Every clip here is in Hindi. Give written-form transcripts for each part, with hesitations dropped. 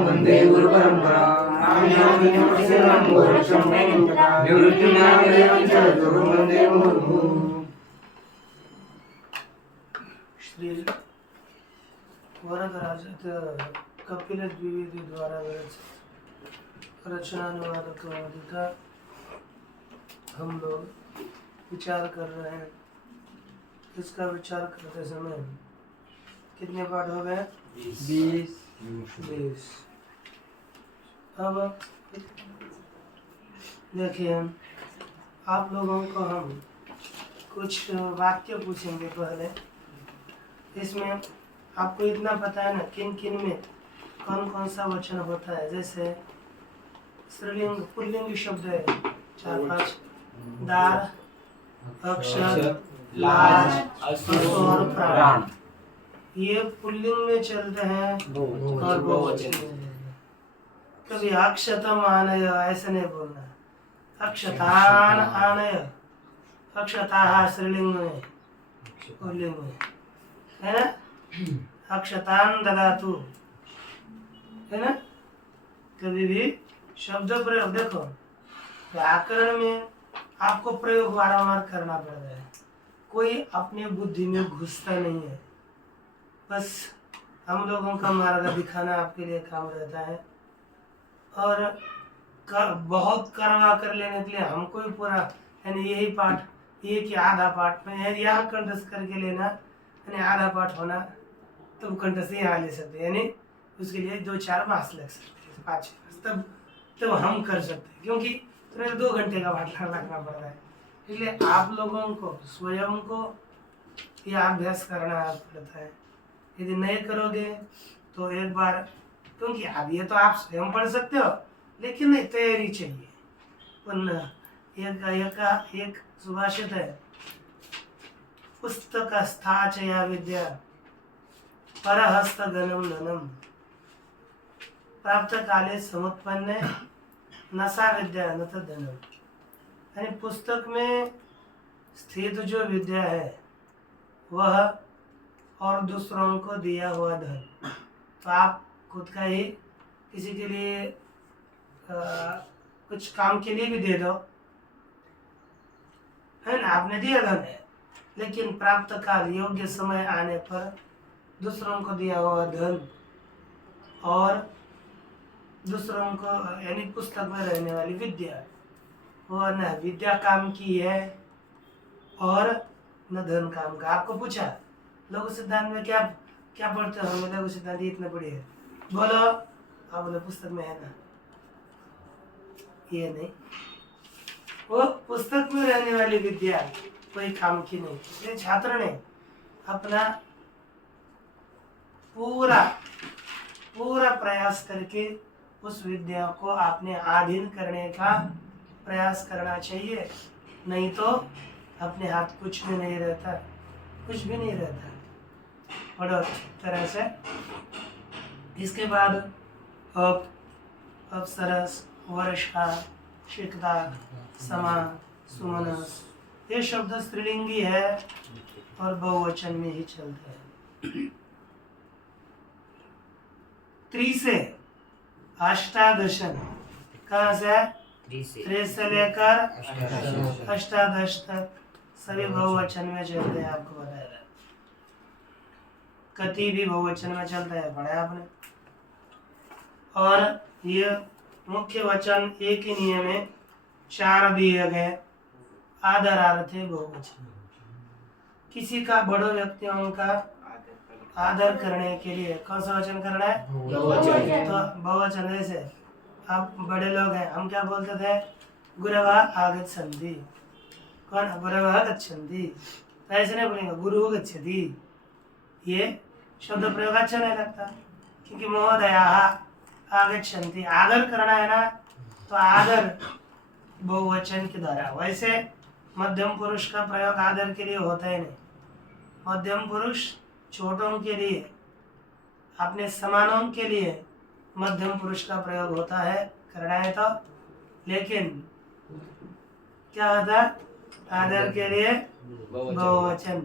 वंदे गुरु परंपरा श्री वरदराज कपिल द्विवेदी द्वारा रचनानुवाद का हम लोग विचार कर रहे हैं। इसका विचार करते समय कितने पाठ हो गए? 20। अब देखिए, आप लोगों को हम कुछ वाक्य पूछेंगे। पहले इसमें आपको इतना पता है ना किन किन में कौन कौन सा वचन होता है। जैसे स्त्रीलिंग पुल्लिंग शब्द है 4-5, दार, अक्षर, लाज और प्राण। ये पुल्लिंग में चलते हैं और बहुवचन में। कभी अक्षतम आनय ऐसे नहीं बोलना, अक्षतान आनय, अक्षताः स्त्रीलिंग में, पुल्लिंग में है ना। अक्षतान ददातु है ना। कभी भी शब्द प्रयोग देखो, व्याकरण में आपको प्रयोग बारंबार करना पड़ता है। कोई अपने बुद्धि में घुसता नहीं है। बस हम लोगों का मार्ग दिखाना आपके लिए काम रहता है। और बहुत करवा कर लेने के लिए हमको ही पूरा यानी यही पाठ, ये कि आधा पाठ में यहाँ कंठस्थ करके लेना, यानी आधा पाठ होना तो कंठस्थ यहाँ ले सकते, यानी उसके लिए 2-4 मास लग सकते हैं, 5 मास, तब हम कर सकते हैं। क्योंकि तुम्हें 2 घंटे का पाठ रखना पड़ रहा है। इसलिए आप लोगों को स्वयं को यह अभ्यास करना पड़ता है। यदि नहीं करोगे तो एक बार, क्योंकि अब ये तो आप स्वयं पढ़ सकते हो, लेकिन नहीं तैयारी चाहिए। पुनः एक सुभाषित है, पुस्तक स्थाचया विद्या परहस्त गणम ननम प्राप्त काले समुत्पन्ने नसा विद्या न धनम। यानी पुस्तक में स्थित जो विद्या है वह और दूसरों को दिया हुआ धन। तो आप खुद का ही किसी के लिए कुछ काम के लिए भी दे दो, है ना, आपने दिया धन है, लेकिन प्राप्त काल योग्य समय आने पर दूसरों को दिया हुआ धन और दूसरों को यानी पुस्तक में रहने वाली विद्या, वो न विद्या काम की है और न धन काम का। आपको पूछा लघु सिद्धांत में क्या क्या पढ़ते हो? हमें लघु सिद्धांत इतने पढ़ी है, बोलो। आप बोले पुस्तक में है ना, ये नहीं, वो पुस्तक में रहने वाली विद्या कोई काम की नहीं। इसलिए छात्र ने अपना पूरा प्रयास करके उस विद्या को अपने अधीन करने का प्रयास करना चाहिए। नहीं तो अपने हाथ कुछ भी नहीं रहता, कुछ भी नहीं रहता। बड़ा अच्छी तरह से इसके बाद अप्सरस, वर्षा, शिखदा, समा, सुमनस, ये शब्द स्त्रीलिंगी है और बहुवचन में ही चलते हैं। 3 से अष्टादशन, कहाँ से? 3 से लेकर अष्टादश तक सभी बहुवचन में चलते हैं। आपको बताया था कति भी बहुवचन में चलता है, पढ़ा आपने। और ये मुख्य वचन एक ही नियम में 4 दिए गए, आदरार्थ है बहुवचन। किसी का बड़े व्यक्तियों का आदर करने के लिए कौन सा वचन करना है? तो बहुवचन। जैसे आप बड़े लोग हैं, हम क्या बोलते थे? गुरवः आगच्छन्ति। कौन? गुरवः गच्छन्ति। ऐसे नहीं बोलेंगे गुरु गच्छति। ये शब्द प्रयोग अच्छा नहीं लगता, क्योंकि महोदयाः आगच्छन्ति, आदर करना है ना, तो आदर बहुवचन के द्वारा। वैसे मध्यम पुरुष का प्रयोग आदर के लिए होता ही नहीं। मध्यम पुरुष छोटों के लिए, अपने समानों के लिए मध्यम पुरुष का प्रयोग होता है, करना है तो। लेकिन क्या होता, आदर के लिए बहुवचन।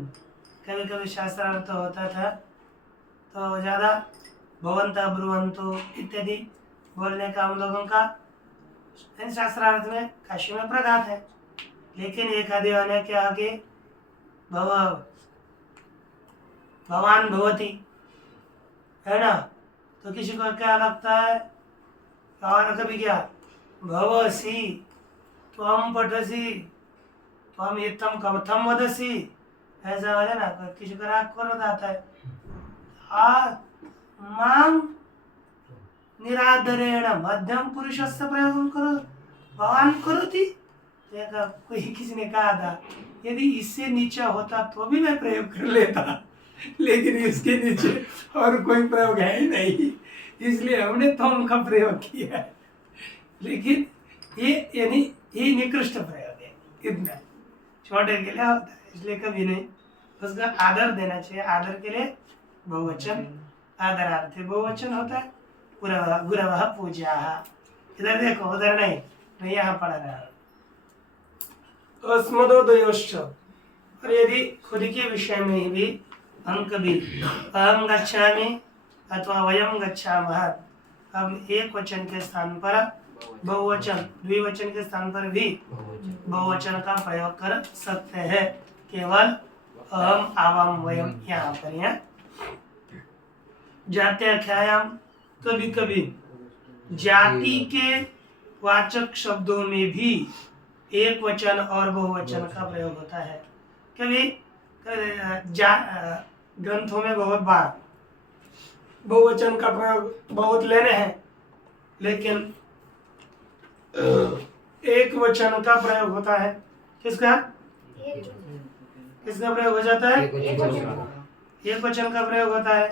कभी कभी शास्त्रार्थ होता था तो ज्यादा भवंत ब्रुवंतु इत्यादि बोलने का हम लोगों का शास्त्रार्थ में काशी में प्रघात है। लेकिन एक आदि होने के आगे भगवान भवती है ना, तो किसी को क्या लगता है, और कभी क्या भवसी त्वम पठसी त्वम इत्थम कमथम वदसी, ऐसा वाले ना, किसी को राग को आता है। मां निरादरेण मध्यम पुरुषस्य प्रयोग करो, भगवान करोति। कोई किसी ने कहा था यदि इससे नीचे होता तो भी मैं प्रयोग कर लेता, लेकिन इसके नीचे और कोई प्रयोग है ही नहीं, इसलिए हमने तो उनका प्रयोग किया है। लेकिन ये यानी ये निकृष्ट प्रयोग है, इतना छोटे के लिए होता है, इसलिए कभी नहीं उसका आदर देना चाहिए। आदर के लिए बहुवचन, आदरार्थे बहुवचन होता है। गुरवः पूज्याः, इधर देखो, उधर नहीं, मैं यहाँ पढ़ रहा हूँ। अस्मदोदयोश्च, और यदि खुद के विषय में भी अंक भी अहम गच्छामि अथवा वयम गच्छामः, हम एक वचन के स्थान पर बहुवचन, द्विवचन के स्थान पर भी बहुवचन का प्रयोग कर सकते हैं। केवल अहम आवाम वयम यहाँ पर, यहाँ जात्याख्यायाम, कभी कभी जाति के वाचक शब्दों में भी एक वचन और बहुवचन का प्रयोग होता है। कभी ग्रंथों में बहुत बार बहुवचन का प्रयोग बहुत लेने हैं, लेकिन एक वचन का प्रयोग होता है। किसका प्रयोग हो जाता है? एक वचन का प्रयोग होता है,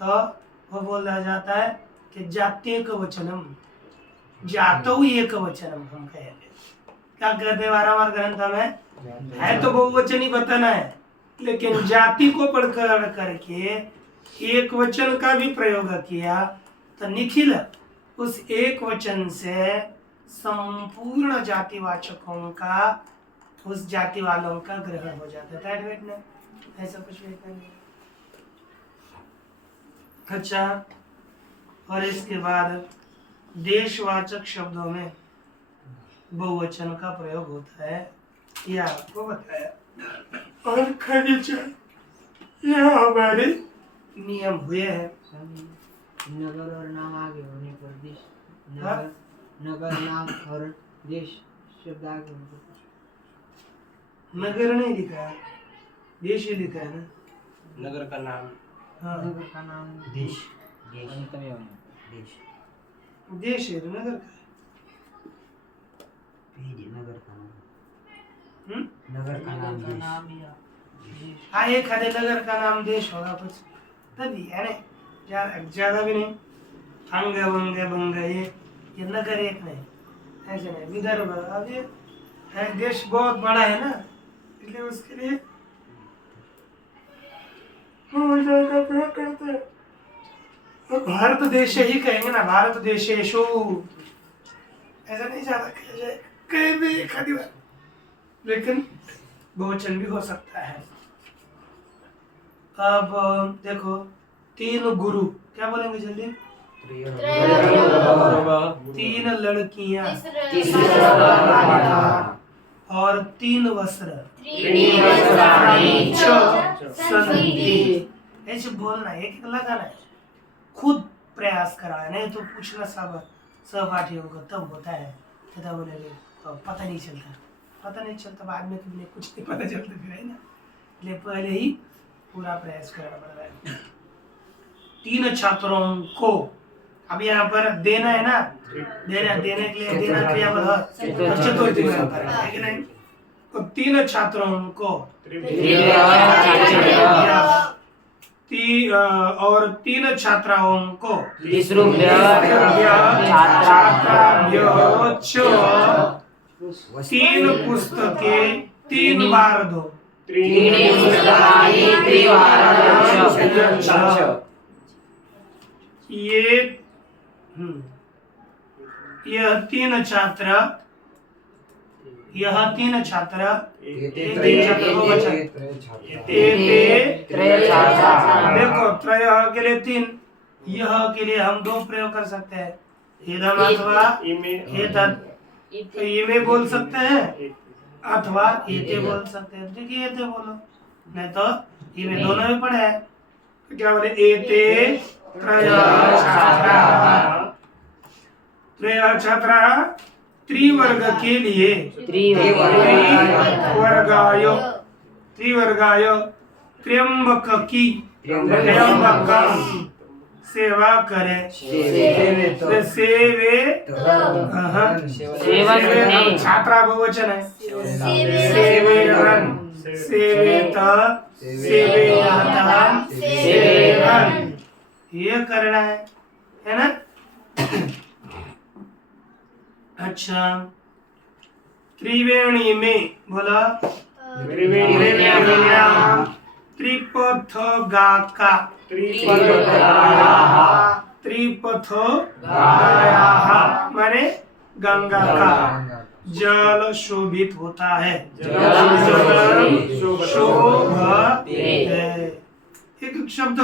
तो वो बोला जाता है कि जात्येक वचनम, जातो एक वचनम हम कहेंगे। क्या कहते हैं बारंबार ग्रंथ में, है तो बहुवचन ही बताना है, लेकिन जाति को पढ़कर करके एक वचन का भी प्रयोग किया तो निखिल उस एक वचन से संपूर्ण जातिवाचकों का, उस जाति वालों का ग्रहण हो जाता है। ऐसा कुछ नहीं। अच्छा, और इसके बाद देशवाचक शब्दों में बहुवचन का प्रयोग होता है, यह आपको बताया। और खरीचा यह हमारे नियम हुए हैं। नगर और नाम आगे होने पर देश, नगर नाम और देश शब्द आगे होने पर, नगर नहीं लिखा है, देश ही लिखा है ना। नगर का नाम, हाँ, नगर का नाम देश, देश है तो नगर का नगर का नाम, नगर का नाम देश। हाँ, एक आधे नगर का नाम देश होगा कुछ, तभी है ना, ज्यादा भी नहीं। अंग वंग बंग ये नगर एक नहीं, ऐसे नहीं। विदर्भ अब ये है, देश बहुत बड़ा है ना, इसलिए उसके लिए प्रयोग करते हैं। तो भारत देश ही कहेंगे ना, भारत देशेषु, ऐसा नहीं ज्यादा कहीं भी एक आधी बार, लेकिन बहुवचन भी हो सकता है। अब देखो, तीन गुरु, क्या बोलेंगे जल्दी? तीन लड़कियां और तीन वस्त्र संति, ऐसे बोलना, एक लगाना है, खुद प्रयास कराना, नहीं तो पूछना सब सहपाठियों को तब होता है। तथा बोलेंगे तो पता नहीं चलता, बाद में तुमने कुछ नहीं पता चलता फिर, है ना। इसलिए पहले ही पूरा प्रयास करना पड़ रहा है। तीन छात्रों को, अब यहाँ पर देना है ना, देने के लिए देना क्रियापद चतुर्थी में है कि नहीं। तो तीन छात्रों को और 3 छात्राओं को तिसृभ्य छात्राभ्यो च 3 पुस्तकें 3 बार दो। त्रीणि पुस्तकानि त्रिवारं च। यह तीन छात्र देखो त्रय के लिए 3, यह के लिए हम 2 प्रयोग कर सकते हैं, इदम अथवा एतत्। इमे बोल सकते हैं अथवा एते बोल सकते हैं। देखिए एते बोलो, नहीं तो इमे दोनों में पढ़े है। तो क्या बोले, एते त्रय छात्रा त्रिवर्ग के लिए त्रिवर्गाय त्र्यंबक की सेवा करे। छात्रा बहुवचन है। सेवेरन, सेवेत, सेवेयातः, सेवेरन, ये करना है ना। अच्छा, त्रिवेणी में बोला, त्रिपथगाका, त्रिपथगायाः माने गंगा का जल शोभित होता है। एक शब्द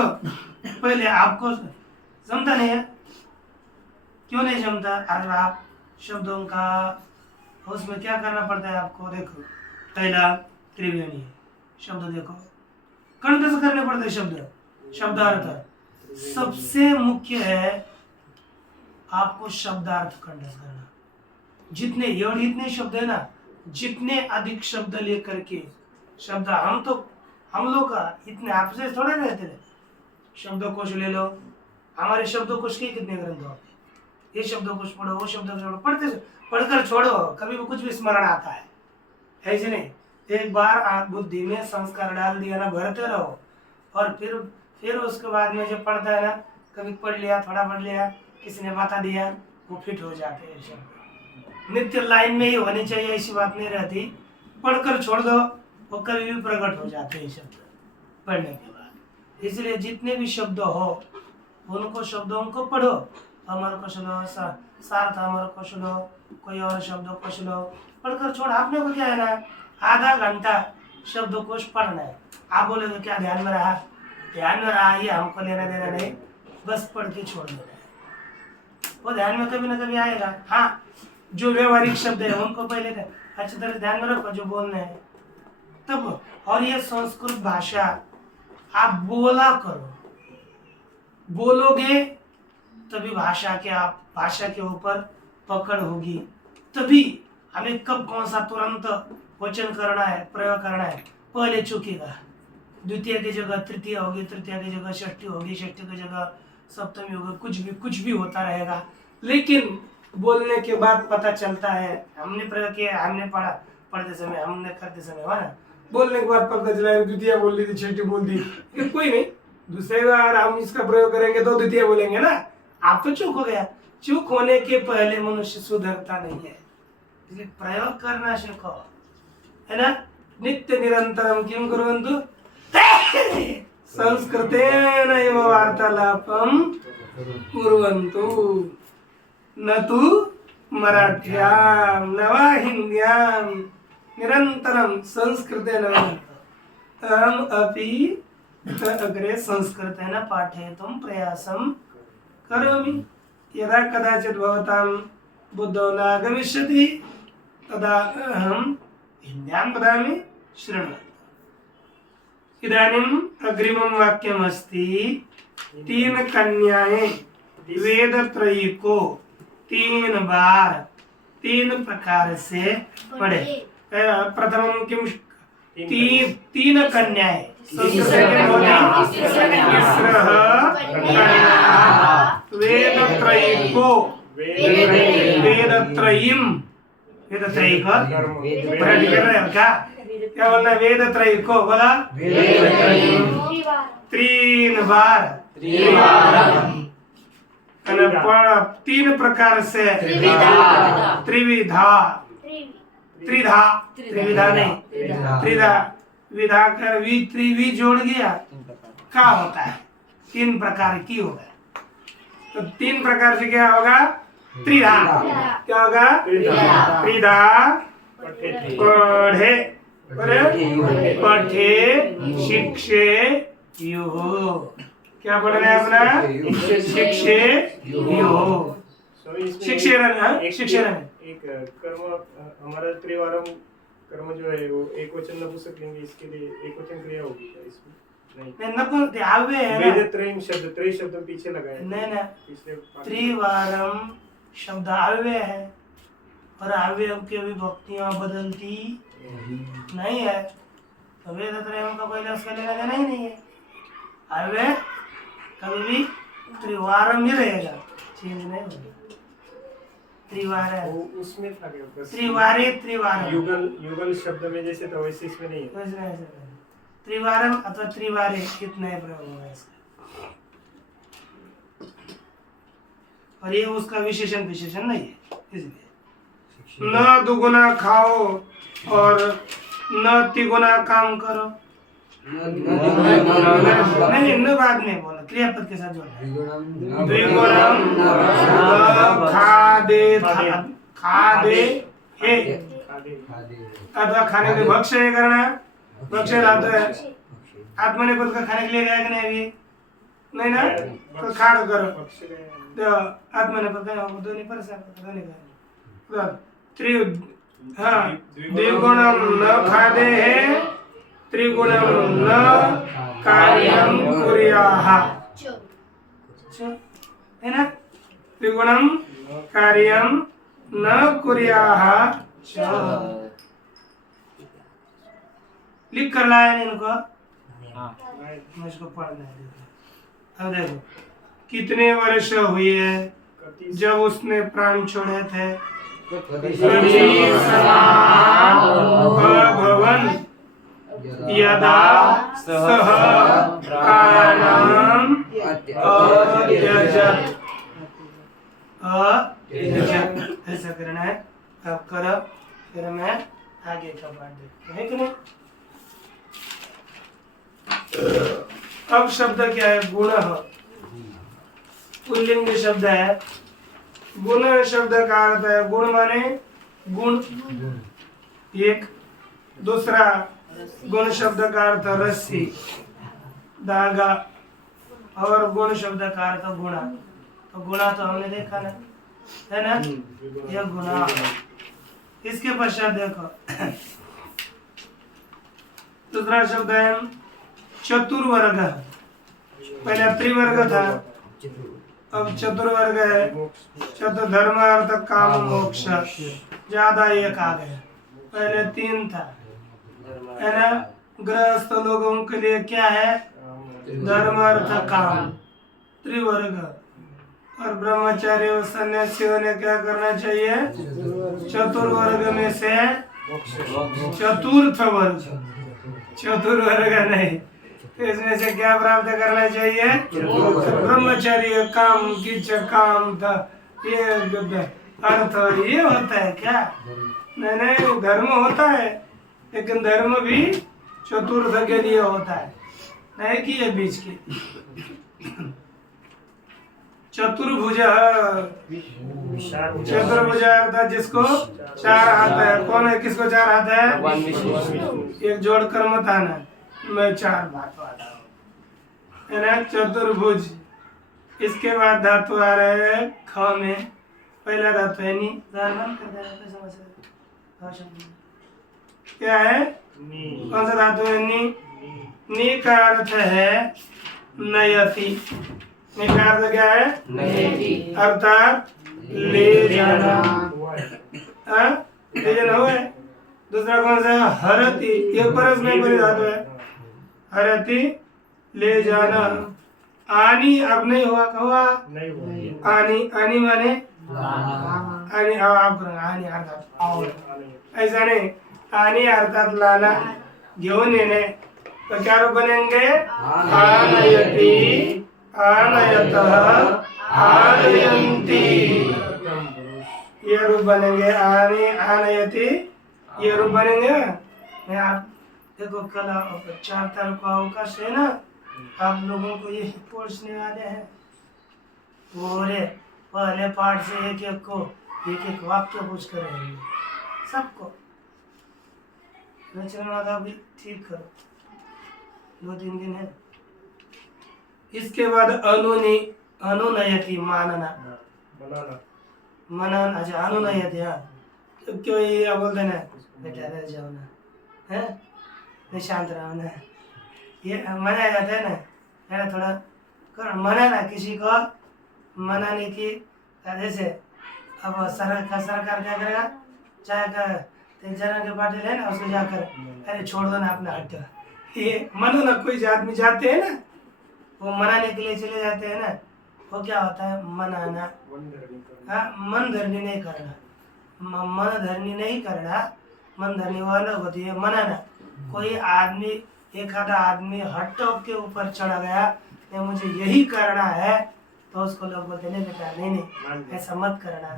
पहले आपको समझा नहीं है, क्यों नहीं समझा? अगर आप शब्दों का उसमें क्या करना पड़ता है आपको, देखो पहला त्रिवेणी शब्द देखो, कंठस्थ करने पड़ते हैं शब्दार्थ। सबसे मुख्य है आपको शब्दार्थ कंठस्थ करना। जितने इतने शब्द है ना, जितने अधिक शब्द लेकर के शब्द, हम लोग का इतने आपसे थोड़े रहते हैं। शब्दकोश ले लो, हमारे शब्दकोश के कितने ग्रंथ होते, ये शब्दकोश पढ़ो, वो शब्दकोश पढ़ो, पढ़कर छोड़ो, कभी भी कुछ भी स्मरण आता है, ऐसे नहीं। एक बार आप बुद्धि में संस्कार डाल दिया ना, भरते रहो, और फिर उसके बाद में जब पढ़ता है ना, कभी पढ़ लिया, थोड़ा पढ़ लिया, किसी ने बता दिया, वो फिट हो जाते हैं शब्द। नित्य लाइन में ही होनी चाहिए, ऐसी बात नहीं रहती। पढ़कर छोड़ दो, वो कभी भी प्रकट हो जाते हैं शब्द पढ़ने के बाद। इसलिए जितने भी शब्द हो उनको शब्दों को पढ़ो। अमर कौशलो, सार्थ अमर कौशलो, कोई और शब्द कौशलो, पढ़कर छोड़। आपने को क्या है ना, आधा घंटा शब्दकोश पढ़ना है। आप बोलोगे क्या ध्यान में रहा? ध्यान में रहा, ये हमको लेना देना नहीं, बस पढ़ के छोड़ देना है। वो ध्यान में कभी ना कभी आएगा। हाँ, जो व्यवहारिक शब्द है उनको पहले अच्छी तरह ध्यान में रखो, जो बोलने हैं तब। और ये संस्कृत भाषा आप बोला करो, बोलोगे तभी भाषा के ऊपर पकड़ होगी। तभी हमें कब कौन सा तुरंत वचन करना है, प्रयोग करना है, पहले चुकेगा। द्वितीय की जगह तृतीय होगी, तृतीय की जगह षष्ठी होगी, षष्ठी की जगह सप्तमी होगी, कुछ भी होता रहेगा। लेकिन बोलने के बाद पता चलता है, हमने प्रयोग किया, हमने पढ़ा, पढ़ते समय, हमने करते समय, है ना, बोलने के बाद पता चला द्वितीय बोल दी थी, छठी बोल दी, कोई नहीं। दूसरे बार हम इसका प्रयोग करेंगे तो द्वितीय बोलेंगे ना। आप तो चूक हो गया। चूक होने के पहले मनुष्य सुधरता नहीं है, इसलिए प्रयोग करना सीखो, है ना। नित्य निरंतरम किं कुर्वन्तु संस्कृतेन एव वार्तालापं कुर्वन्तु, न तु मराठ्यां न वा हिन्द्यां, निरंतरं संस्कृतेन वदन्तु। अहम् अपि अग्रे संस्कृतेन पाठयितुं प्रयासं करोमि। यदा कदाचित् भवतां बुद्धौ नागमिष्यति तदा अहं हिन्द्यां वदामि, शृण्वन्तु। इदानीम् अग्रिमं वाक्यमस्ति, 3 कन्याएं वेदत्रयी को 3 बार 3 प्रकार से पढ़े। प्रथमं किं, 3 कन्याएं, वेदत्रयी को, वेदत्रयीम, वेदत्रयी को क्या बोलना है? वेदत्रयी को बोला, तीन बार અને પણ तीन प्रकार से त्रिविधा त्रिधा त्रिविधा नहीं त्रिधा विधा कर त्रिवी जोड़ गया क्या होता है तीन प्रकार की होगा तो तीन प्रकार से क्या होगा त्रिधा क्या होगा त्रिधा पढ़े पढ़े शिक्षे युः क्या पढ़ रहे हैं अपना शिक्षे युः शिक्षेरन शिक्षेरन एक कर्म हमारा त्रिवारम कर्म जो है वो एक वचन नपुंसक लेंगे इसके लिए एक वचन क्रिया होगी क्या इसमें नहीं नपुंसक आवे है ना त्रयम शब्द त्रय शब्द पीछे लगाए नहीं पिछले त्रिवारम शब्द आवे है और अवयव की विभक्तियां बदलती नहीं है तो वेद त्रयम का पहले उसका लेना देना ही नहीं है अवयव कभी भी त्रिवारम ही रहेगा चेंज नहीं होगा त्रिवार है वो उसमें था क्या बस त्रिवारे त्रिवारम युगल युगल शब्द में जैसे था वैसे इसमें नहीं है वैसे नहीं है। त्रिवारम अथवा त्रिवारे कितना है प्रयोग होगा इसका और ये उसका विशेषण विशेषण नहीं है इसलिए न दुगुना खाओ और न तिगुना काम करो नहीं न बाद में बोला क्रियापद के साथ जोड़ना द्विगुणम खादे खादे हे अथवा खाने के भक्ष्य करना भक्ष्य धातु है आत्मनिपद का खाने के लिए गया कि नहीं अभी नहीं ना तो खाद करो तो आत्मनिपद का दोनों पर से दोनों का त्रि हाँ द्विगुणम न खादे है त्रिगुणम न कार्यम कुर्याः है ना त्रिगुणम कार्यम न कुर्याः लिख कर लाया इनको मैं इसको पढ़ना है अब देखो कितने वर्ष हुए जब उसने प्राण छोड़े थे भवन यदा सह प्राणम अत्यजत ऐसा करना है अब करो फिर मैं आगे का पाठ देखता है कि नहीं अब शब्द क्या है गुण पुल्लिंग शब्द है गुण शब्द का अर्थ है गुण माने गुण एक दूसरा गुण शब्द का अर्थ रस्सी धागा और गुण शब्द का अर्थ गुणा तो गुणा तो हमने देखा ना है ना यह गुणा इसके पश्चात देखो दूसरा शब्द है चतुर्वर्ग पहले त्रिवर्ग था अब चतुर्वर्ग है चतुर्धर्म अर्थ काम मोक्ष ज्यादा एक आ गया पहले तीन था है ना गृहस्थ लोगों के लिए क्या है धर्म अर्थ काम त्रिवर्ग और ब्रह्मचारी और सन्यासियों ने क्या करना चाहिए चतुर्वर्ग में से चतुर्थ वर्ग चतुर्वर्ग नहीं इसमें से क्या प्राप्त करना चाहिए ब्रह्मचर्य काम किच काम था ये अर्थ ये होता है क्या नहीं धर्म होता है लेकिन धर्म भी चतुर्थ के लिए होता है नहीं कि ये बीच के चतुर्भुज चतुर्भुज अर्थात जिसको चार हाथ है कौन है किसको चार हाथ है एक जोड़ कर्म था ना मैं चार बात वाला है ना चतुर्भुज इसके बाद धातु आ रहे हैं ख में पहला धातु है नी क्या है कौन सा धातु है नी नी का अर्थ है नयति नी का अर्थ क्या है अर्थात ले जाना ले जाना हुआ है दूसरा कौन सा है हरति ये परस में बड़ी धातु है हरति ले जाना आनी अब नहीं हुआ कहुआ आनी आनी माने आनी आप आनी अर्थात और ऐसा नहीं आनी अर्थात लाना घेऊन येणे तो क्या रूप बनेंगे? आनयति, आनयतः, आनयन्ति। ये रूप बनेंगे। आनयति ये रूप बनेंगे। मैं आप देखो कल 4 तारीख को अवकाश है ना, आप लोगों को ये पूछने वाले हैं पूरे पहले पाठ से एक एक वाक्य पूछ कर रहेंगे सबको। रचना का भी ठीक करो, 2-3 दिन है। इसके बाद अनुनयति मानना, मनन। अच्छा अनुनयति, हाँ क्यों ये बोलते ना बेटा रह जाओ ना, है नहीं शांत रहो ना, ये मनाया जाता है ना, थोड़ा कर मनाना किसी को मनाने की। जैसे अब सरकार क्या करेगा, चाहे का जना के पाटिल है ना, उसको जाकर अरे छोड़ दो ना अपना हट, ये मनो ना। कोई आदमी जाते हैं ना, वो मनाने के लिए चले जाते हैं ना, वो क्या होता है मनाना। हाँ मन धरनी नहीं करना, मन धरनी नहीं करना, मन धरनी वो अलग होती है। मनाना, कोई आदमी एक आधा आदमी हट के ऊपर चढ़ा गया, नहीं मुझे यही करना है, तो उसको लोग बोलते नहीं बेटा नहीं ऐसा मत करना,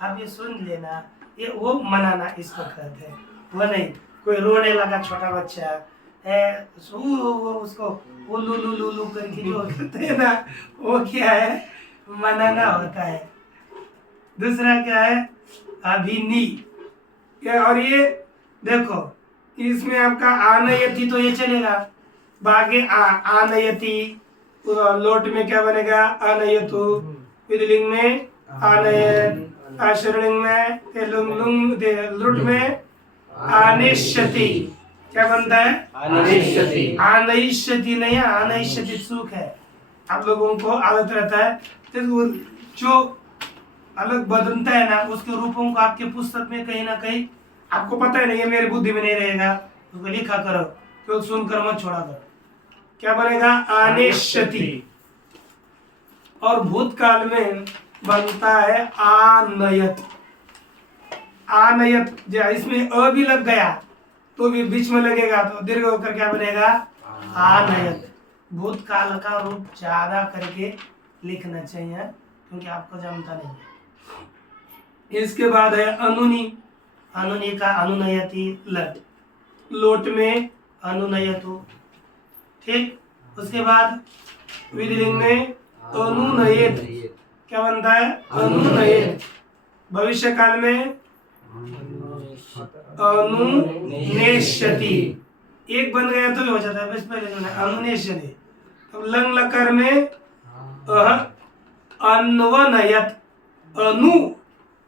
आप ये सुन लेना, ये वो मनाना इसको कहते हैं। वो नहीं कोई रोने लगा छोटा बच्चा है, उसको उलू लू लू लू करके जो कहते हैं ना, वो क्या है मनाना होता है। दूसरा क्या है अभिनी। और ये देखो इसमें आपका आनयति तो ये चलेगा, बाकी आनयति लोट में क्या बनेगा अनयतु, विधिलिंग में आनयत, आश्रलिंग में लुट में आनिष्यति। क्या बनता है अनिश्यति। आनैष्यति नहीं, आनैष्यति सुख है। आप लोगों को आदत रहता है तो जो अलग बदलता है ना, उसके रूपों को आपके पुस्तक में कहीं ना कहीं आपको पता है नहीं, ये मेरी बुद्धि में नहीं रहेगा, उसको लिखा करो, तो सुनकर मत छोड़ा करो। क्या बनेगा अनिश्यति। और भूतकाल में बनता है आनयत। आनयत इसमें अ भी लग गया तो भी बीच में लगेगा तो दीर्घ होकर क्या बनेगा आनयत। भूतकाल का रूप ज्यादा करके लिखना चाहिए क्योंकि आपको जमता नहीं है। इसके बाद है अनुनी। अनुनी का अनुनयति लट, लोट में अनुनयतु। ठीक, उसके बाद विधिलिंग में अनुनयेत। क्या बनता है अनुनयेत। भविष्य काल में अनुनेष्यति। एक बन गया तो भी हो जाता है, बस पहले जो है अनुनेष्यति। तब लंग लकार में अन्वनयत। अनु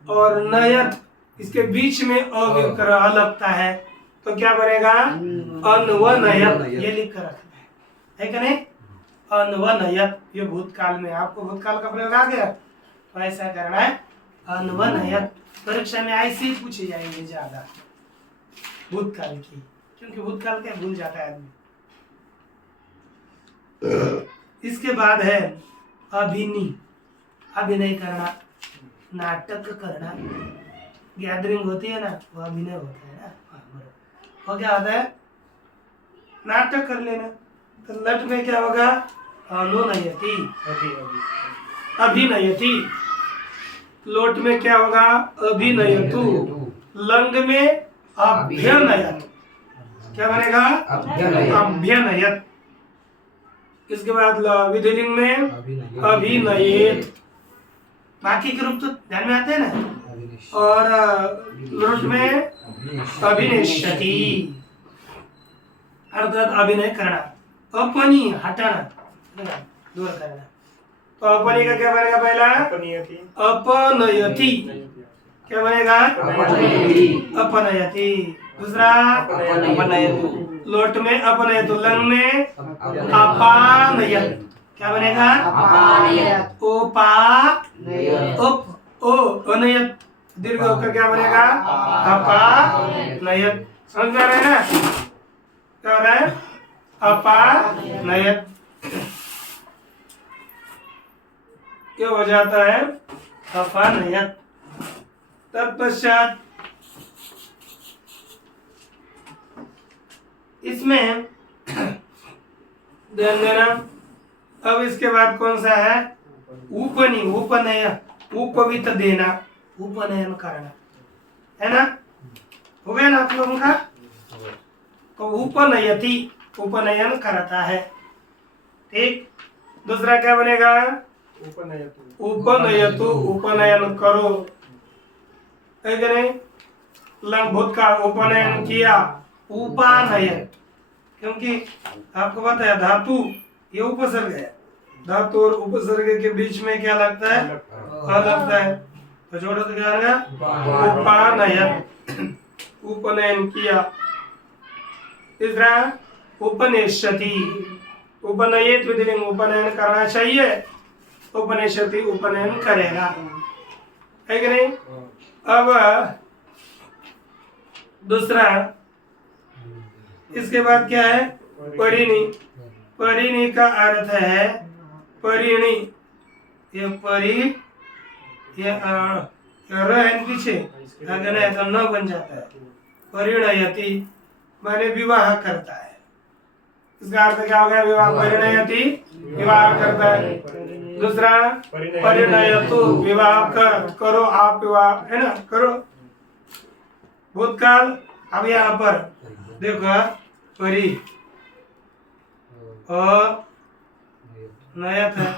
और नयत इसके बीच में अविक्रह लगता है तो क्या बनेगा अन्वनयत। ये लिख कर रखना है कि नहीं, अन्वनयत। ये भूतकाल में आपको भूतकाल का प्रयोग आ गया तो ऐसा करना है अन्वनयत। परीक्षा में ऐसे ही पूछे जाएंगे ज्यादा भूतकाल की, क्योंकि भूतकाल का भूल जाता है आदमी। इसके बाद है अभिनय। अभिनय करना, नाटक करना। गैदरिंग होती है ना, वो अभिनय होता है ना। वो क्या होता है नाटक कर लेना। तो लट में क्या होगा अनुनयति, अभिनयति। लोट में क्या होगा अभिनयतु। लंग में अभ्यनयत। क्या बनेगा अभ्यनयत। इसके बाद विधिलिंग में अभिनयेत। बाकी के रूप तो ध्यान में आते हैं ना। और लोट में अभिनेष्यति अर्थात अभिनय करना। अपनी हटाना, दूर करना। तो अपनी का क्या बनेगा पहला अपनयति। क्या बनेगा अपनयति। दूसरा लोट में अपनयतु। लंग में अपानयत। क्या बनेगा ओपा उप ओ अनयत। दीर्घ होकर क्या बनेगा अपानयत। समझ में आ रहा है ना क्या हो रहा है अपानयत। ये हो जाता है अपानयत। तत्पश्चात इसमें ध्यान देना। अब इसके बाद कौन सा है? उपनी, उपनय, उपवित देना, उपनयन करना, है ना? हो गया ना आप लोगों का? तो उपनयति, उपनयन करता है। ठीक। दूसरा क्या बनेगा? उपनयतु। उपनयतु, उपनयन करो, है कि नहीं? लंग भूतकाल उपनयन किया, उपानयन, क्योंकि आपको पता है धातु ये उपसर्ग है, धातु और उपसर्ग के बीच में क्या लगता है? अ लगता है, तो जोड़ो तो क्या आएगा? उपानयन, उपनयन किया। तीसरा उपनिषति, उपनयित विधिलिंग, उपनयन करना चाहिए, उपनिषति उपनयन करेगा, है कि नहीं? अब दूसरा इसके बाद क्या है? परिणी। परिणी का अर्थ है परिणी, ये परि, ये र है पीछे, अगर नहीं तो न बन जाता है। परिणयति माने विवाह करता है, इसका अर्थ क्या हो गया? विवाह, परिणयति विवाह करता है। दूसरा परिणयतु, विवाह करो आप, विवाह, है ना? करो। भूतकाल, अब यहाँ पर देखो परि नयत है,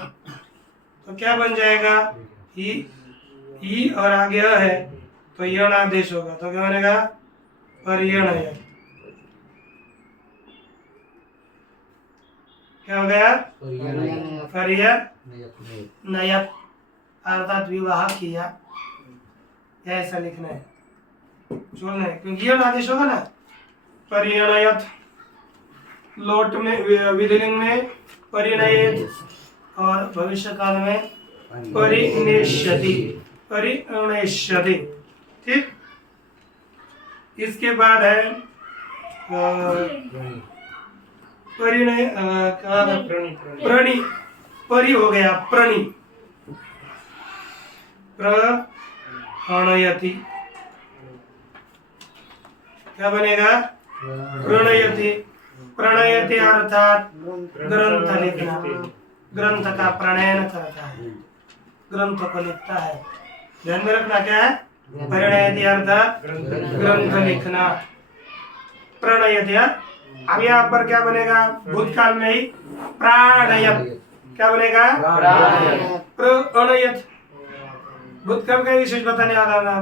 तो क्या बन जाएगा? ई और आगे अ है, तो यण आदेश होगा, तो क्या बनेगा? परियणयत। क्या हो गया? परियणयत, अर्थात विवाह किया, ऐसा लिखना है, छोड़ना है, क्योंकि यण आदेश होगा ना। परियणयत, लोट में विधिलिंग में परिणयेत, और भविष्य काल में परिणेष्यति, परिणेष्यति। ठीक। इसके बाद है परिणय, प्रणि, परि हो गया प्रणि, प्रणयति, क्या बनेगा? प्रणयति, प्रणयति अर्थात ग्रंथ लिखना, ग्रंथ का प्रणयन करता है, ग्रंथ को लिखता है। ध्यान में रखना क्या है? प्रणयति अर्थात ग्रंथ लिखना, प्रणयति। अब यहाँ पर क्या बनेगा? भूतकाल में ही प्राणयत, क्या बनेगा? प्रणयत, भूतकाल का विशेष बताने वाला ना,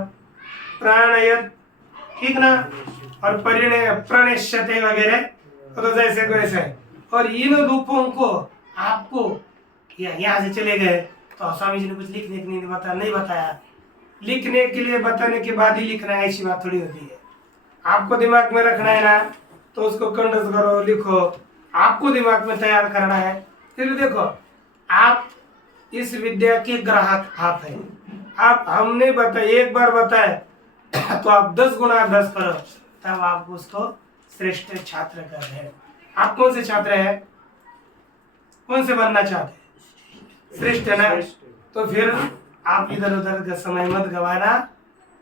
प्राणयत, ठीक ना? और परिणय, प्रणेष्यते वगैरह, तो जैसे को वैसे। और इन रूपों को आपको यहाँ से चले गए तो स्वामी जी ने कुछ लिखने के लिए नहीं बताया, लिखने के लिए बताने के बाद ही लिखना है, ऐसी बात थोड़ी होती है। आपको दिमाग में रखना है ना, तो उसको कंडेंस करो, लिखो, आपको दिमाग में तैयार करना है। फिर देखो, आप इस विद्या के ग्राहक आप हैं, आप हमने बताया, एक बार बताया तो आप 10 गुना 10 करो, तब आप उसको श्रेष्ठ छात्र कर रहे हैं। आप कौन से छात्र हैं? कौन से बनना चाहते हैं? श्रेष्ठ है ना? तो फिर आप इधर उधर का समय मत गवाना,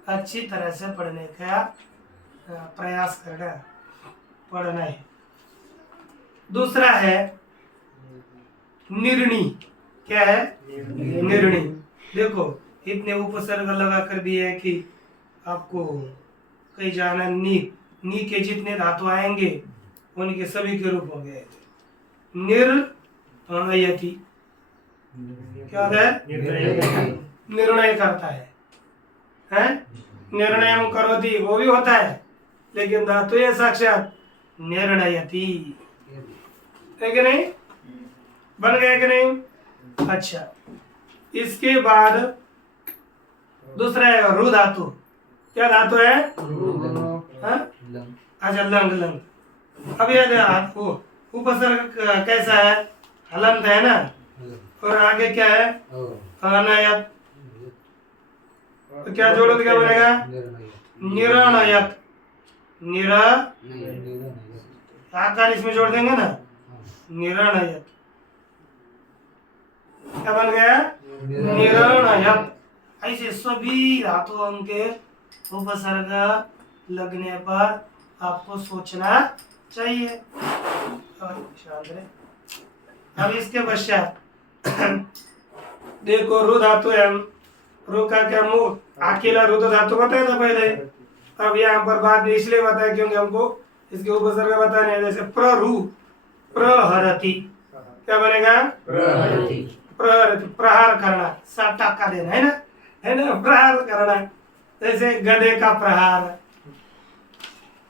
अच्छी तरह से पढ़ने का प्रयास करना, पढ़ना है। दूसरा है निर्णी। क्या है? निर्णी। देखो इतने उपसर्ग लगा कर दिए है कि आपको कहीं जाना, नी के जितने धातु आएंगे उनके सभी के रूप हो गए। निर्णयति, क्या होता है? निर्णय करता है, हैं? निर्णय करोति वो भी होता है, लेकिन धातु है साक्षात निर्णयति, है कि नहीं? बन गया कि नहीं? अच्छा, इसके बाद दूसरा है रु धातु। क्या धातु है? हाँ? अच्छा, लंग, लंग। अब यह उपसर्ग कैसा है? हलंत है ना, और आगे क्या है? अनयत। तो क्या जोड़ो तो क्या बनेगा? निरणयत, आकार इसमें जोड़ देंगे ना, निरणयत। क्या बन गया? निरणयत। ऐसे सभी धातुओं के उपसर्ग लगने पर आपको सोचना चाहिए। शांत रहे। अब इसके पश्चात देखो रु धातु है, रु का क्या मुंह अकेला रु तो धातु बताया था पहले। अब यहाँ पर बाद में इसलिए बताया क्योंकि हमको इसके उपसर्ग बताने हैं। जैसे प्ररु प्रहरति, क्या बनेगा? प्रहरति। प्रहरति, प्रहार करना, सात टक्का देना, है ना, प्रहार करना। जैसे गधे का प्रहार,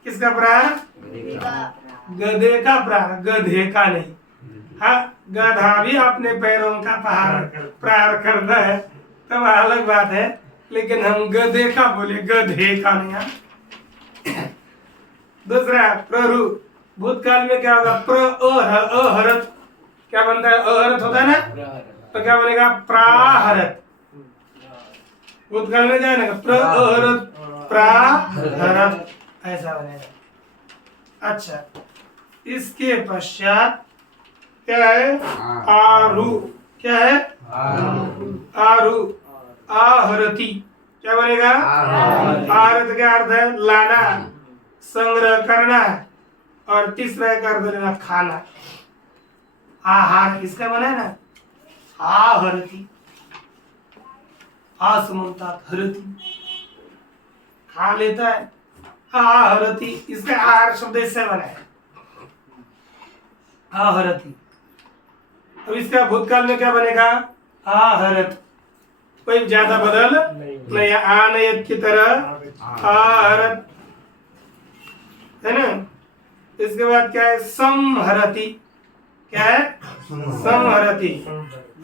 किसका प्रहार? गधे का प्रहार, गधे का नहीं। हाँ, गधा भी अपने पैरों का प्रहार करता है, तब अलग बात है, लेकिन हम गधे का बोले, गधे का नहीं। दूसरा प्ररु, भूतकाल में क्या होगा? अहरत, क्या बनता है? अहरत होता है ना, तो क्या बनेगा? प्राहरत। भूतकाल में क्या है? प्रहरत प्राहरत, ऐसा बनेगा। अच्छा, इसके पश्चात क्या है? आरु, क्या है? आरु आहरति, क्या बनेगा? आहरत का अर्थ है लाना, संग्रह करना, और तीसरा का अर्थ लेना खाना। आहार इसका बना है ना, आहरति, आसमंता हरति, खा लेता है, आहरति, इसका आहार शब्द इससे बना है, आहरति। अब इसका भूतकाल में क्या बनेगा? आहरत, कोई ज्यादा बदल नहीं, आनयत की तरह आहरत, है ना। इसके बाद क्या है? संहरति, क्या है? संहरति।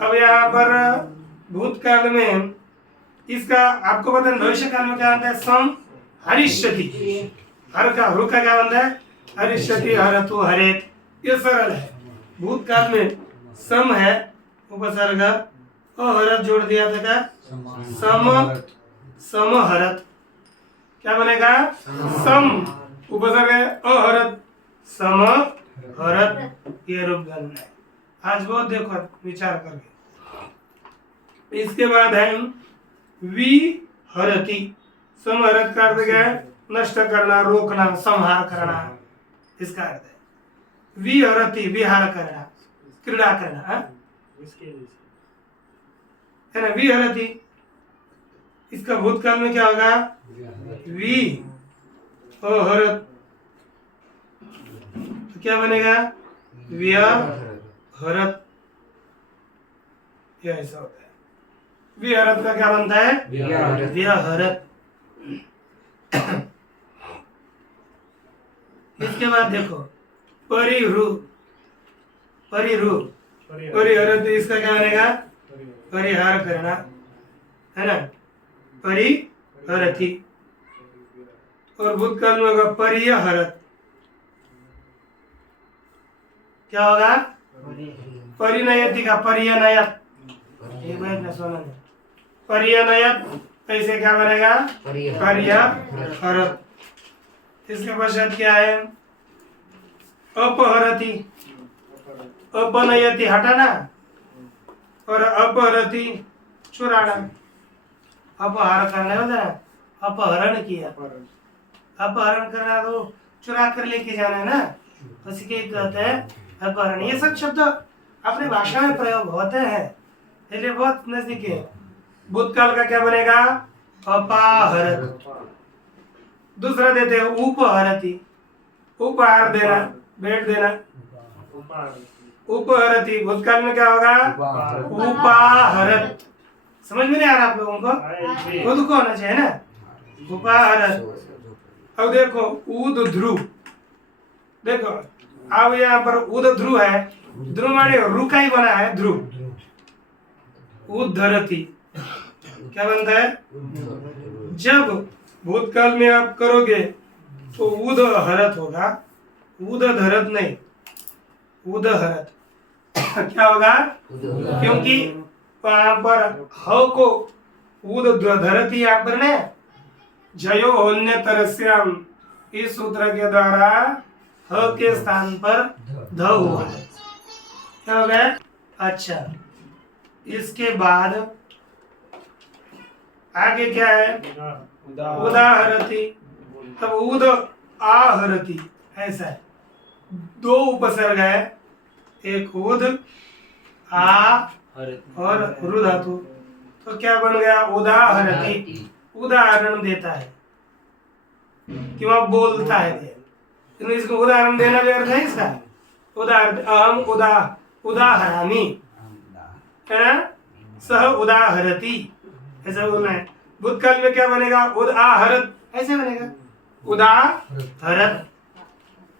अब यहाँ पर भूतकाल में इसका आपको पता है, भविष्य काल में क्या आता है? संहरिष्यति, हर का हु का क्या बनता है? हरिष्यति, हरतु, हरेत, ये सरल है। भूतकाल में सम है उपसर्ग, अहरत जोड़ दिया था, क्या? समहरत, क्या बनेगा? सम उपसर्ग है, अहरत, समहरत, ये रूप बनना है। आज बहुत देखो विचार करके। इसके बाद है विहरति, समहरत का अर्थ क्या है? नष्ट करना, रोकना, संहार करना, इसका अर्थ है। विहरति, विहार करना, क्रीड़ा करना, है ना, विहरति। इसका भूतकाल में क्या होगा? वि हरत, तो क्या बनेगा? व्यहरत, ये ऐसा होता है। विहरत का क्या बनता है? व्यहरत। इसके बाद देखो परिहृ, परिहृ, परिहरत, इसका क्या बनेगा? परिहार करना, है ना, परिहरति। और भूतकाल में होगा परिहरत, क्या होगा? परिणयति का परियनयत, एक मिनट ना सुनो, परियनयत ऐसे क्या बनेगा? परिहरत। इसके पश्चात क्या है? अपहरति, अपनयति हटाना, और अपहरति चुराना। अपहार करना होता है, अपहरण किया, अपहरण करना तो चुरा कर लेके जाना है ना, उसी के कहते हैं अपहरण। ये सब शब्द अपने भाषा में प्रयोग होते हैं, इसलिए बहुत नजदीक है। भूतकाल का क्या बनेगा? अपाहरत। दूसरा देते हैं उपहरति, उपहार देना, भेंट देना, उपहरति। भूतकाल में क्या होगा? उपाहरत। समझ में नहीं आ रहा आप लोगों को? खुद को होना चाहिए ना, उपाहरत। अब देखो उद ध्रुव, देखो अब यहाँ पर उद ध्रुव है, ध्रुव माने रु का ही बना है, ध्रुव। उद्धरति क्या बनता है? जब भूतकाल में आप करोगे तो उद हरत होगा, उद धरत नहीं, उद हरत। क्या होगा? क्योंकि वहां पर ह को उद धरती यहाँ पर ने जयो होन्य तरस्याम, इस सूत्र के द्वारा ह के स्थान पर ध हुआ है। क्या हो गया? अच्छा, इसके बाद आगे क्या है? उदाहरति, तब उद आहरति, ऐसा है। दो उपसर्ग है, एक उद आ हरति और रु धातु, तो क्या बन गया? उदाहरति, उदाहरण देता है कि वह बोलता है। तो इसको उदाहरण देना भी अर्थ है इसका। उदाहरण अहम उदाहरामि है ना, सह उदाहरति, ऐसा बोलना है। भूतकाल में क्या बनेगा? उदाहरत, ऐसे बनेगा उदाहरत।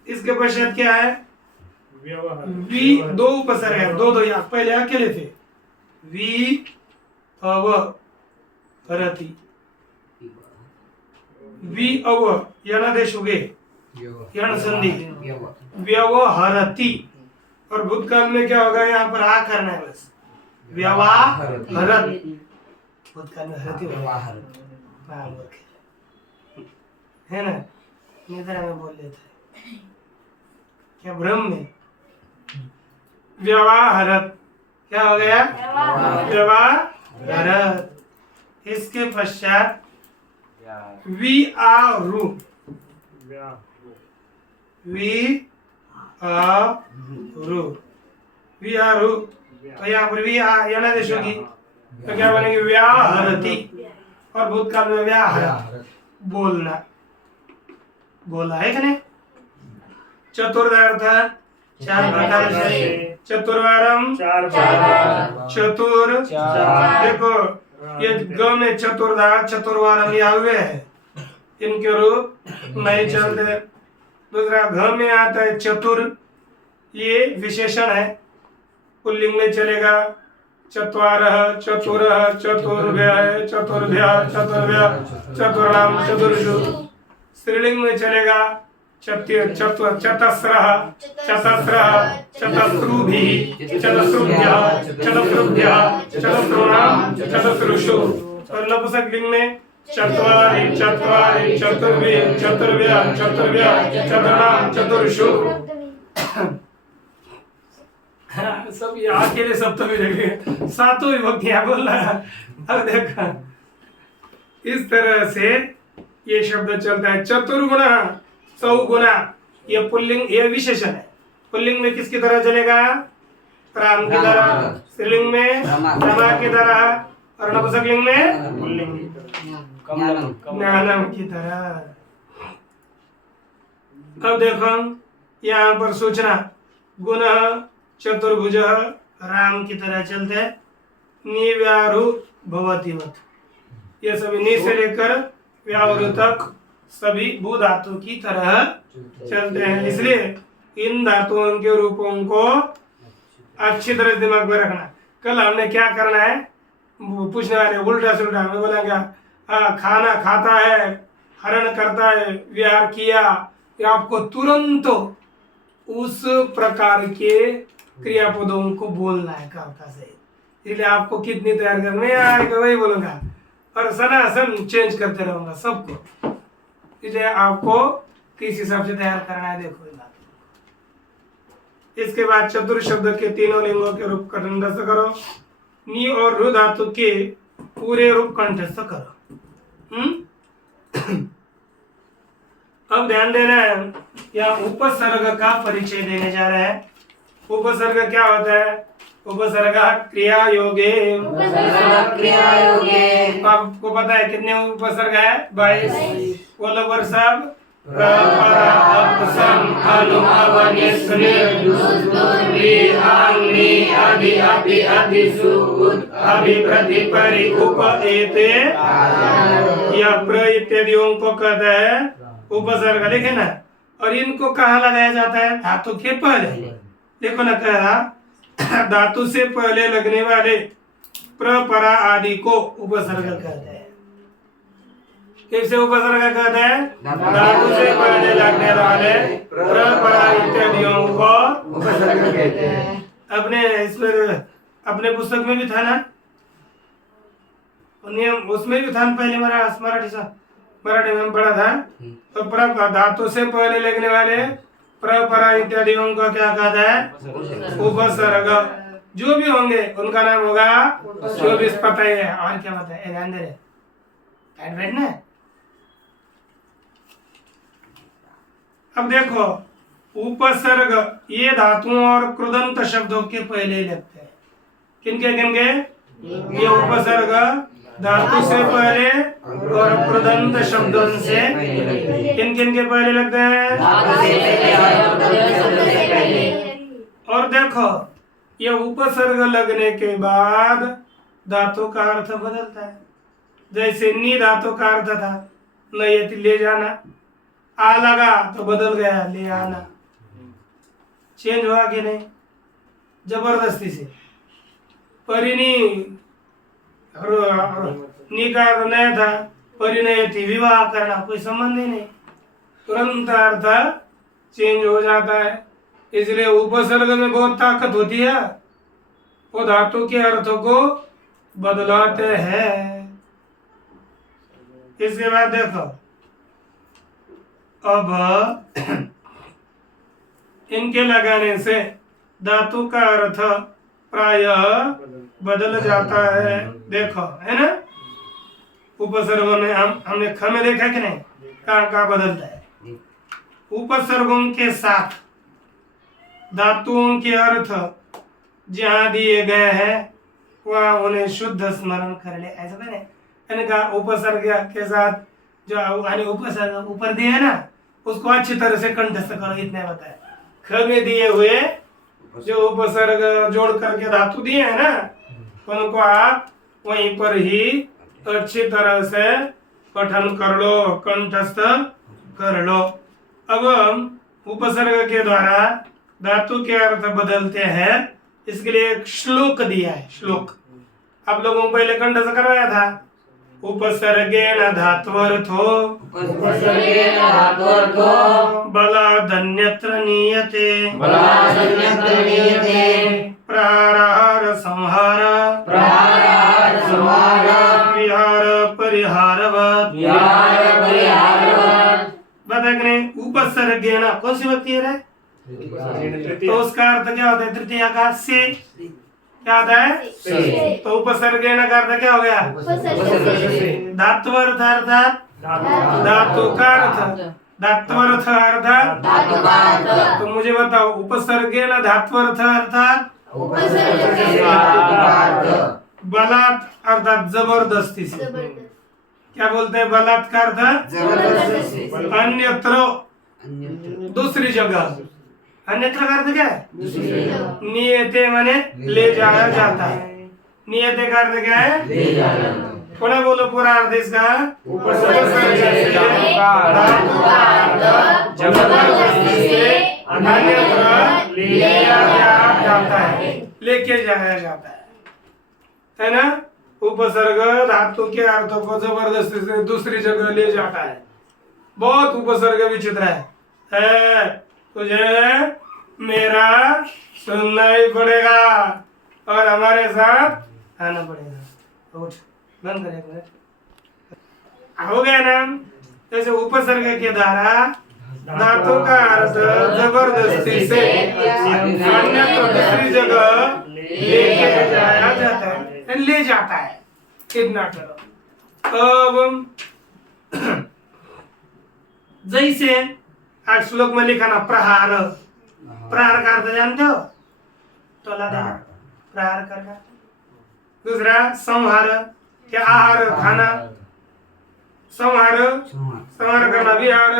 इसके पश्चात क्या है? व्यवहार वी, दो उपसर्ग है, दो या पहले अकेले थे। वी अव हरति, वी अव यणादेश हो गए, यण संधि, व्यवहरति। और भूतकाल में क्या होगा? यहाँ पर आ करना है बस, व्यवहारत। भूतकाल में हरति होगा। हाँ, मूर्ख है ना, निद्रा में बोल लेता है, क्या भ्रम में। व्यवहारत क्या हो गया? व्यवहारत। इसके पश्चात वी आ रु, वी आ रु, वी आ रु, तो यहाँ पर वी आ यणादेश होगी, तो क्या बनेगी? व्याहरति। और भूतकाल में व्याहरत, बोलना, बोला है कि नहीं? चतुर्थ चार प्रकार से, चतुर्वारम चार चतुर, देखो ये ग में चतुर्धा चतुर्वारम ये हुए है, इनके रूप नहीं चलते। दूसरा घ में आता है चतुर, ये विशेषण है, पुल्लिंग में चलेगा चत्वारः चतुरः चतुर्भ्यः चतुर्भ्यः चतुर्भ्यः चतुर्णाम चतुर्षु। स्त्रीलिंग में चलेगा चतस्रः चतस्रः चतस्रुभिः चतस्रुभ्यः चतस्रुभ्यः चतस्रूणाम चतस्रुषु। और नपुंसकलिंग में चत्वारि चत्वारि चतुर्भिः चतुर्भ्यः चतुर्भ्यः चतुर्णाम चतुर्षु। सब ये अकेले सप्तमी लगे, सातों विभक्तियां बोल रहा है। अब देखा, इस तरह से ये शब्द चलता है। चतुर्गुण सौगुणा, ये पुल्लिंग, ये विशेषण है। पुल्लिंग में किसकी तरह चलेगा? राम की तरह। स्त्रीलिंग में रमा की तरह, और नपुंसकलिंग में ज्ञानम की तरह। अब देखो यहाँ पर सूचना, गुण चतुर्भुज राम की तरह चलते हैं। निव्यारु भवतिवत, ये सभी नि से लेकर व्यावृ तक सभी भू धातु की तरह चलते हैं। इसलिए इन धातुओं के रूपों को अच्छी तरह दिमाग में रखना। कल हमने क्या करना है, पूछने वाले उल्टा सुल्टा हमें बोला क्या? खाना खाता है, हरण करता है, विहार किया, या आपको तुरंत उस प्रकार के क्रियापदों को बोलना है कर्ता से। इसलिए आपको कितनी तैयार करना, मैं आएगा वही बोलूंगा और सनासन चेंज करते रहूंगा सबको। इसलिए आपको किस हिसाब से तैयार करना है, देखो ये बात। इसके बाद चतुर शब्द के तीनों लिंगों के रूप कंठस्थ करो। नी और रु धातु के पूरे रूप कंठस्थ करो। अब ध्यान देना है, यहाँ उपसर्ग का परिचय देने जा रहे हैं। उपसर्ग क्या होता है? उपसर्ग क्रिया योगे। आपको पता है कितने उपसर्ग है? 22। बोलो वर्षभ इत्यादियों को कहता है उपसर्ग। लिखे ना, और इनको कहाँ लगाया जाता है? धातु के पहले। देखो ना, कह रहा धातु से पहले लगने वाले प्र परा आदि को उपसर्ग कहते हैं। किससे उपसर्ग कहते हैं? धातु से पहले लगने वाले प्र परा इत्यादियों को उपसर्ग कहते हैं। अपने इस पर अपने पुस्तक में भी था ना नियम, उसमें भी था पहले मराठी में पढ़ा था। तो प्र धातु से पहले लगने वाले प्र परा इत्यादियों को क्या कहता है? उपसर्ग। जो भी होंगे उनका नाम होगा 24। पता ही है, और क्या पता है? ध्यान दे रहे बैठना। अब देखो उपसर्ग ये धातुओं और कृदंत शब्दों के पहले लगते हैं। किनके ये उपसर्ग धातु से पहले और प्रदंत शब्दों से किन के पहले लगते हैं। और देखो ये उपसर्ग लगने के बाद धातु का अर्थ बदलता है। जैसे नी धातु का अर्थ था नयति ले जाना, आ लगा तो बदल गया ले आना। चेंज हुआ कि नहीं? जबरदस्ती से। परिणी नी का अर्थ नया था, परिणयति विवाह करना, कोई संबंध ही नहीं, तुरंत अर्थ चेंज हो जाता है। इसलिए उपसर्ग में बहुत ताकत होती है, वो धातु के अर्थों को बदलाते हैं। इसके बाद देखो अब इनके लगाने से धातु का अर्थ प्रायः बदल जाता है। देखो है ना, उपसर्गों में हमने ख में देखा कि नहीं, कहाँ बदलता है। उपसर्गों के साथ धातुओं के अर्थ जहाँ दिए गए हैं वहाँ उन्हें शुद्ध स्मरण कर ले। ऐसा मैंने इनका उपसर्ग के साथ जो उपसर्ग ऊपर दिए है ना, उसको अच्छी तरह से कंठस्थ करो, इतने बताया। ख में दिए हुए जो उपसर्ग जोड़ करके धातु दिए हैं ना, उनको आप वहीं पर ही अच्छी तरह से पठन कर लो, कंठस्थ कर लो। अब उपसर्ग के द्वारा धातु के अर्थ बदलते हैं, इसके लिए एक श्लोक दिया है। श्लोक आप लोगों को पहले कंठस्थ करवाया था। उपसर्गेण धात्वर्थो बलादन्यत्र नीयते प्राहार संहार विहार परिहारवत्। बता उपसर्गेण कौन सी व्यक्ति है? तो उसका अर्थ क्या होता है? तृतीया का से क्या आता है? तो उपसर्गेण का अर्थ क्या हो गया? धात्वर्थ अर्थात धातु का अर्थ, धात्वर्थ अर्थात। तो मुझे बताओ उपसर्गेण धात्वर्थ अर्थात बलात् अर्थात जबरदस्ती से। क्या बोलते हैं? बलात्कार था अन्यत्र, दूसरी जगह। अन्यत्र का अर्थ क्या है? नियते माने ले जाया जाता है। नियते का अर्थ क्या है? थोड़ा बोलो पूरा अर्थ इसका। जबरदस्ती से अन्यत्र ले जाया जाता है, लेके जाया जाता है ना। उपसर्ग धातु के अर्थों को जबरदस्ती से दूसरी जगह ले जाता है। बहुत उपसर्ग विचित्र है। तुझे मेरा सुनना ही पड़ेगा और हमारे साथ आना पड़ेगा। उठ, बंद करेंगे। हो गया ना। जैसे उपसर्ग के द्वारा धातु का अर्थ जबरदस्ती से अन्यत्र दूसरी जगह लेके जाया जाता है, ले जाता है। इतना करो। अब जैसे आज श्लोक में लिखा ना प्रहार, प्रहार का अर्थ जानते हो? तोला देना, प्रहार करना। दूसरा संहार, क्या आहार खाना, संहार संहार करना, विहार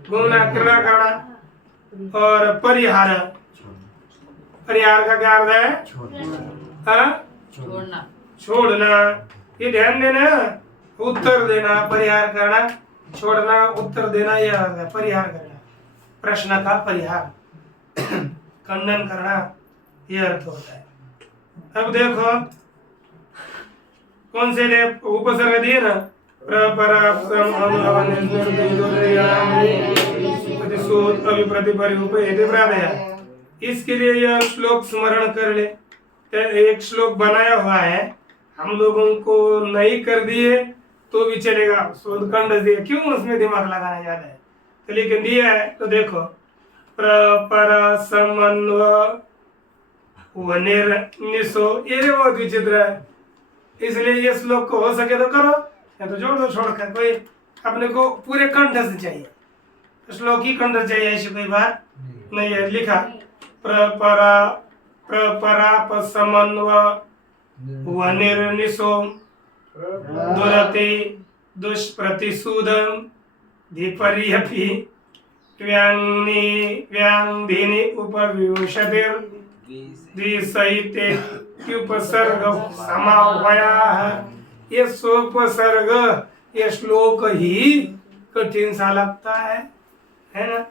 घूमना क्रीड़ा करना। और परिहार, परिहार का क्या अर्थ है? छोड़ना। ये ध्यान देना, उत्तर देना, परिहार करना, छोड़ना, उत्तर देना, यह अर्थ है परिहार करना। प्रश्न का परिहार, खंडन करना, यह अर्थ होता है। अब देखो कौन से उपसर्ग दिए ना, इसके लिए यह श्लोक स्मरण कर ले। एक श्लोक बनाया हुआ है, हम लोगों को नहीं कर दिए तो भी चलेगा, शोधखंड दिए, क्यों उसमें दिमाग लगाना ज्यादा है। तो लेकिन दिया है तो देखो, पर समन्व निसो, ये बहुत विचित्र है। इसलिए ये श्लोक को हो सके तो करो, या तो जोड़ दो छोड़कर। कोई अपने को पूरे कंठ से चाहिए, श्लोक ही कंठ चाहिए, ऐसी कोई बात नहीं है। लिखा प्रपराप समन्व वनिर्निशो दुरते दुष्प्रतिसूदन दीपर्यपि व्यांधिनि उपविशतिर् द्विसहितेत्युपसर्ग समाह्वयाः। ये स्वोपसर्ग, ये श्लोक ही कठिन सा लगता है ना,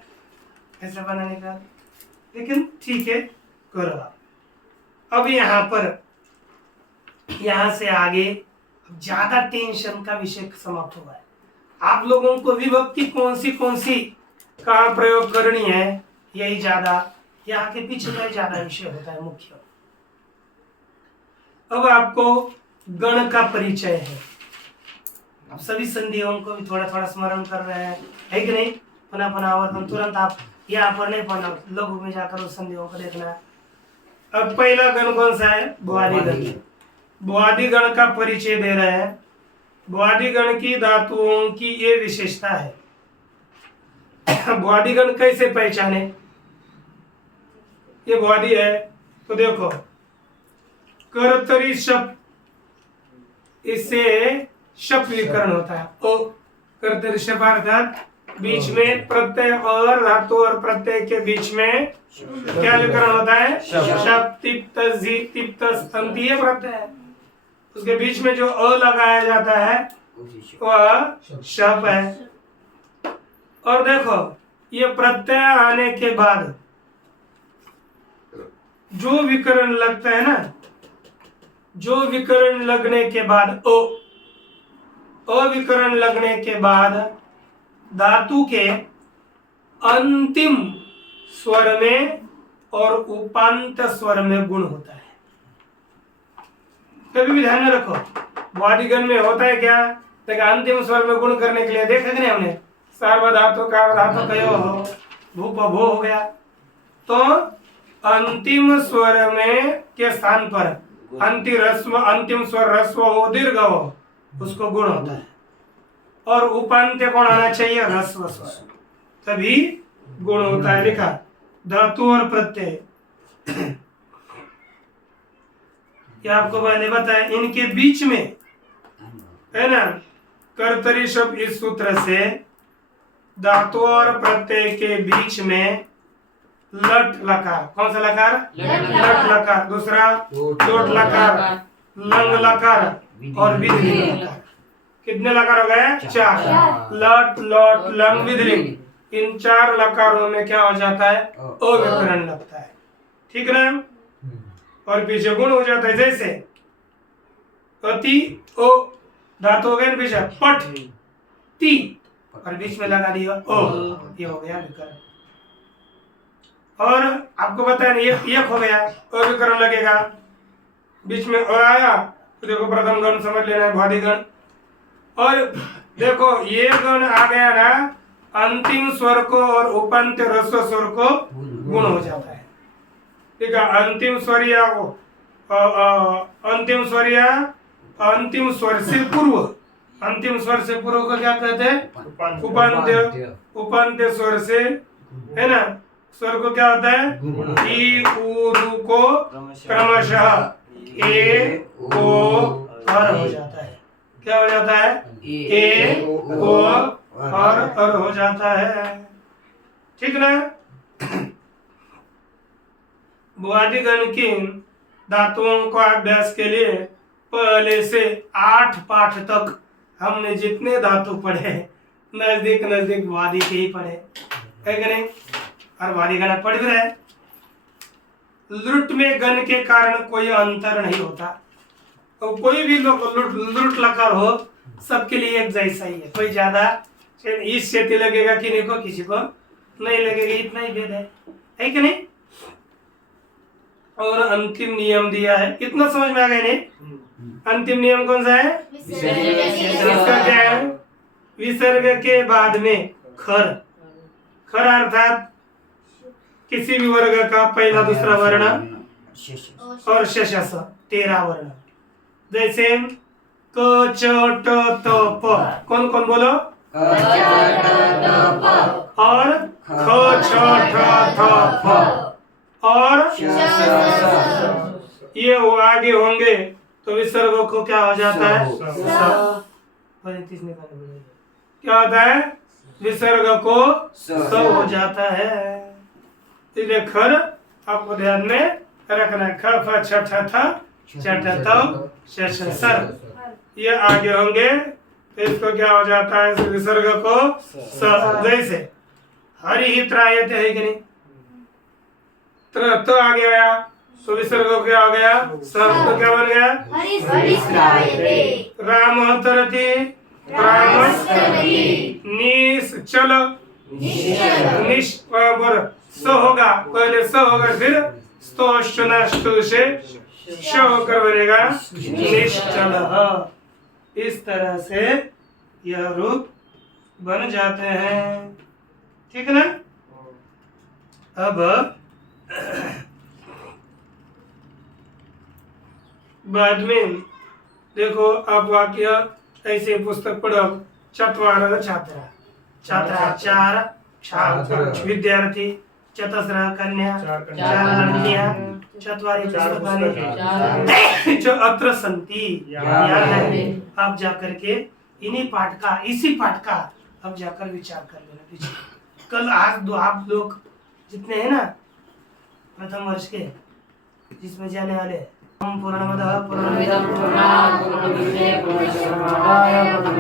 ऐसा बनाने का, लेकिन ठीक है, करो आप। अब यहाँ से आगे ज्यादा टेंशन का विषय समाप्त हुआ है। आप लोगों को विभक्ति कौन सी का प्रयोग करनी है, यही ज्यादा, यहाँ के पीछे का ज्यादा विषय होता है मुख्य। अब आपको गण का परिचय है। अब सभी संधियों को भी थोड़ा थोड़ा स्मरण कर रहे हैं, है कि नहीं? पुनः आवर्तन, तुरंत आप यहाँ पर नहीं पढ़ना, लघु में जाकर उस संधियों को देखना है। अब पहला गण कौन सा है? भुआदि गण। भुआदि गण का परिचय दे रहे हैं। भुआदि गण की धातुओं की ये विशेषता है। भुआदि गण कैसे पहचाने? ये भुआदि है तो देखो, कर्तरी शप, इससे शप विकरण होता है। ओ कर्तरी शप अर्थात बीच में प्रत्यय और धातु और प्रत्यय के बीच में क्या विकरण होता है? शप। तिप्त जी तिप्त अंतीय प्रत्यय है, उसके बीच में जो अ लगाया जाता है वह शप है। और देखो, ये प्रत्यय आने के बाद जो विकरण लगता है ना, जो विकरण लगने के बाद अविकरण लगने के बाद धातु के अंतिम स्वर में और उपांत स्वर में गुण होता है। कभी भी ध्यान में रखो, भुआदिगण में होता है क्या? देखा, अंतिम स्वर में गुण करने के लिए देखा कि नहीं हमने? सार्वधातु कार्वधातु कयो हो, भूप भो हो गया, तो अंतिम स्वर में के स्थान पर अंतिम स्वर ह्रस्व हो, दीर्घ हो, उसको गुण होता है। और उपांत्य कौन आना चाहिए? ह्रस्व स्वर, तभी गुण होता है। लिखा, धातु और प्रत्यय, ये आपको मैंने बताया, इनके बीच में है ना, कर्तरी शब्द, इस सूत्र से धातु और प्रत्यय के बीच में लट लकार, कौन सा लकार? लट लकार। दूसरा लोट लकार, लंग लकार और विधिलिंग लकार। कितने लकार हो गए? 4। लट लोट लंग विधिलिंग, इन 4 लकारों में क्या हो जाता है? अविकरण लगता है, ठीक ना? और पीछे गुण हो जाता है, जैसे अति ओ धातु हो गया पीछे पट ती, और बीच में लगा दिया ओ, ये हो गया विकरण। और आपको बताया ये हो गया, अविकरण लगेगा, बीच में अ आया तो देखो प्रथम गण समझ लेना है, भुआदि गण। और देखो ये गण आ गया ना, अंतिम स्वर को और उपांत्य ह्रस्व स्वर को गुण हो जाता है, ठीक है? अंतिम स्वरिया को अंतिम स्वर से पूर्व, अंतिम स्वर से पूर्व को क्या कहते हैं? उपांत्य। उपांत्य स्वर से, है ना, स्वर को क्या होता है? ई उ रु को क्रमशः ए ओ और हो जाता है। क्या हो जाता है? ए ओ और हो जाता है, ठीक ना? भुआदि गण की धातुओं का अभ्यास के लिए पहले से 8 पाठ तक हमने जितने धातु पढ़े, नजदीक भुआदि के ही पढ़े, है कि नहीं? और भुआदि गण पढ़ भी रहे। लुट में गण के कारण कोई अंतर नहीं होता, तो कोई भी लुट लकार हो, सबके लिए एक जैसा ही है। कोई ज्यादा इस क्षेत्र लगेगा किसी को, किसी को नहीं लगेगा, इतना ही भेद है कि नहीं? और अंतिम नियम दिया है, इतना समझ में आ गया नहीं? अंतिम नियम कौन सा है? इसका क्या है? विसर्ग के बाद में खर, खर अर्थात किसी भी वर्ग का पहला दूसरा वर्ण और शेष 13 वर्ण। जैसे क च ट त प, कौन कौन बोलो? और ख छ ठ थ फ, और श, स, ये वो आगे होंगे तो विसर्ग को क्या हो जाता है? स। स। क्या होता है? विसर्ग को स। स हो जाता है। इसलिए खर आपको ध्यान में रखना है। ख फ छ ठ थ च ट त श श सर, ये आगे होंगे तो इसको क्या हो जाता है? इस विसर्ग को स। जैसे हरि ही त्रायते है कि नहीं? तो आगे आया तो विसर्ग को क्या हो गया? स। तो क्या बन गया? राम तरति निश्चल निष्पर स होगा, पहले स होगा फिर स्तोष्टु से श होकर बनेगा निश्चल। इस तरह से यह रूप बन जाते हैं, ठीक है ना? अब बाद में देखो आप वाक्य ऐसे पुस्तक पढ़ो। चत्वारः छात्रा, छात्रा चार छात्र, विद्यार्थी चतस्रः कन्या, चार लड़कियां, चत्वारि पुस्तकानि जो अत्र सन्ति। याद है, आप जाकर के इन्हीं पाठ का, इसी पाठ का अब जाकर विचार कर लेना पीछे। कल आज दो आप लोग जितने हैं ना प्रथम वर्ष के, जिसमें जाने वाले, पूर्णमदः पूर्णमिदं पूर्णात् पूर्णमुदच्यते पूर्णस्य पूर्णमादाय